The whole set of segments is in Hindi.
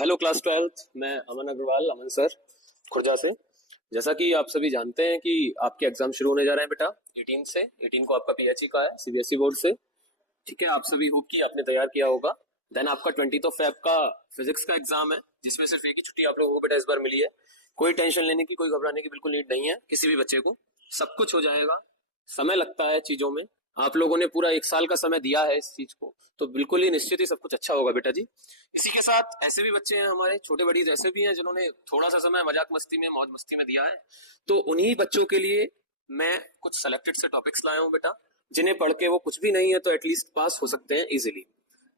हेलो क्लास 12th, मैं अमन अग्रवाल, अमन सर, खुर्जा से। जैसा कि आप सभी जानते हैं कि आपके एग्जाम शुरू होने जा रहे हैं बेटा 18 से। 18 को आपका पीएचई का है सीबीएसई बोर्ड से। ठीक है, आप सभी होप कि आपने तैयार किया होगा। देन आपका 20 फेब का फिजिक्स का एग्जाम है, जिसमें सिर्फ एक ही छुट्टी आप लोगों को बेटा इस बार मिली है। कोई टेंशन लेने की, कोई घबराने की बिल्कुल नीड नहीं है किसी भी बच्चे को। सब कुछ हो जाएगा। समय लगता है चीजों में, आप लोगों ने पूरा एक साल का समय दिया है इस चीज को, तो बिल्कुल ही निश्चित ही सब कुछ अच्छा होगा बेटा जी। इसी के साथ ऐसे भी बच्चे हैं हमारे छोटे बड़ी ऐसे भी हैं जिन्होंने थोड़ा सा समय मजाक मस्ती में, मौज मस्ती में दिया है। तो उन्हीं बच्चों के लिए मैं कुछ सेलेक्टेड से टॉपिक्स लाया हूँ बेटा, जिन्हें पढ़ के वो कुछ भी नहीं है तो एटलीस्ट पास हो सकते हैं इजिली।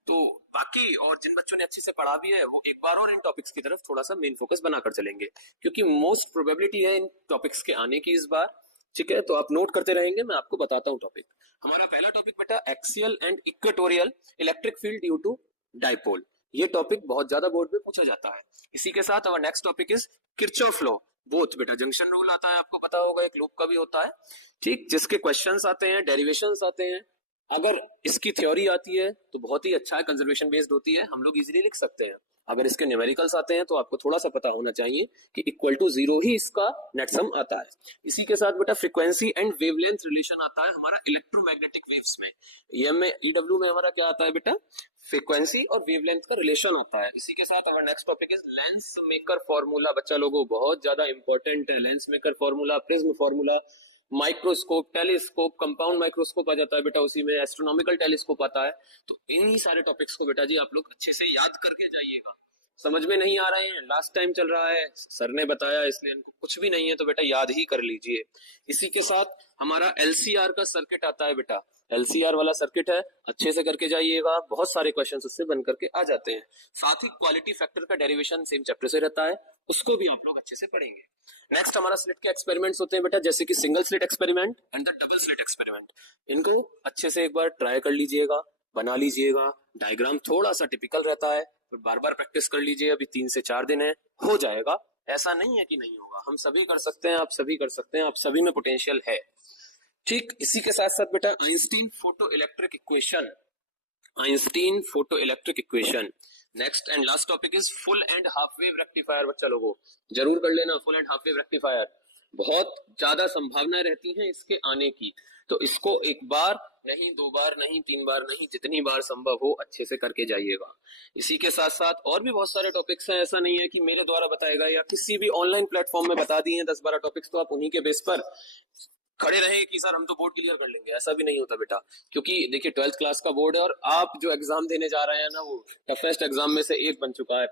तो बाकी और जिन बच्चों ने अच्छे से पढ़ा भी है वो एक बार और इन टॉपिक्स की तरफ थोड़ा सा मेन फोकस बनाकर चलेंगे, क्योंकि मोस्ट प्रोबेबिलिटी है इन टॉपिक्स के आने की इस बार। ठीक है, तो आप नोट करते रहेंगे, मैं आपको बताता हूँ टॉपिक। हमारा पहला टॉपिक बेटा axial and equatorial electric field due to dipole. ये टॉपिक बहुत ज्यादा बोर्ड में पूछा जाता है। इसी के साथ our next topic is Kirchhoff law. Both बेटा, जंक्शन रूल आता है, आपको पता होगा, एक लूप का भी होता है। ठीक, जिसके क्वेश्चंस आते हैं, डेरिवेशंस आते हैं। अगर इसकी थ्योरी आती है तो बहुत ही अच्छा है, कंजर्वेशन बेस्ड होती है, हम लोग इजीली लिख सकते हैं। अगर इसके न्यूमेरिकल्स आते हैं तो आपको थोड़ा सा पता होना चाहिए कि इक्वल टू 0 ही इसका नेट सम आता है। इसी के साथ बेटा फ्रीक्वेंसी एंड वेवलेंथ रिलेशन आता है हमारा इलेक्ट्रोमैग्नेटिक वेव्स में। ईएम में, ईडब्ल्यू में हमारा क्या आता है बेटा, फ्रीक्वेंसी और वेवलेंथ का रिलेशन होता है। इसी के साथ अगर next topic is lens maker formula. बच्चा लोगों बहुत ज्यादा इंपॉर्टेंट है lens maker formula, prism formula, microscope, telescope, compound microscope आ जाता है बेटा उसी में, एस्ट्रोनॉमिकल टेलीस्कोप आता है। तो इन्हीं सारे टॉपिक्स को बेटा जी आप लोग अच्छे से याद करके जाइएगा। समझ में नहीं आ रहे हैं, लास्ट टाइम चल रहा है, सर ने बताया इसलिए इनको कुछ भी नहीं है तो बेटा याद ही कर लीजिए। इसी के साथ हमारा एलसीआर का सर्किट आता है बेटा, एलसीआर वाला सर्किट है, अच्छे से करके जाइएगा, बहुत सारे क्वेश्चंस उससे बन करके आ जाते हैं। साथ ही क्वालिटी फैक्टर का डेरिवेशन सेम चैप्टर से रहता है, उसको भी आप लोग अच्छे से पढ़ेंगे। नेक्स्ट हमारा स्लिट के एक्सपेरिमेंट्स होते हैं बेटा, जैसे कि single slit experiment and the double slit experiment. इनको अच्छे से एक बार ट्राई कर लीजिएगा, बना लीजिएगा। डायग्राम थोड़ा सा टिपिकल रहता है, तो बार बार प्रैक्टिस कर लीजिए। अभी 3 से 4 दिन है, हो जाएगा। ऐसा नहीं है कि नहीं होगा, हम सभी कर सकते हैं, आप सभी कर सकते हैं, आप सभी में पोटेंशियल है। ठीक, इसी के साथ साथ बेटा Einstein photo electric equation, Einstein photo electric equation. Next and last topic is full and half wave rectifier. बच्चा लोगों जरूर कर लेना full and half wave rectifier, बहुत ज्यादा संभावनाएं रहती हैं इसके आने की। तो इसको एक बार नहीं, 2 बार नहीं, 3 बार नहीं, जितनी बार संभव हो अच्छे से करके जाइएगा। इसी के साथ साथ और भी बहुत सारे टॉपिक्स हैं, ऐसा नहीं है कि मेरे द्वारा बताए गए या किसी भी ऑनलाइन प्लेटफॉर्म में बता दिए 10-12 टॉपिक्स, तो आप उन्हीं के बेस पर खड़े रहे कि सर हम तो बोर्ड क्लियर कर लेंगे। ऐसा भी नहीं होता बेटा, क्योंकि देखिए 12th क्लास का बोर्ड है और आप जो एग्जाम देने जा रहे हैं ना, वो टफेस्ट एग्जाम में से एक बन चुका है।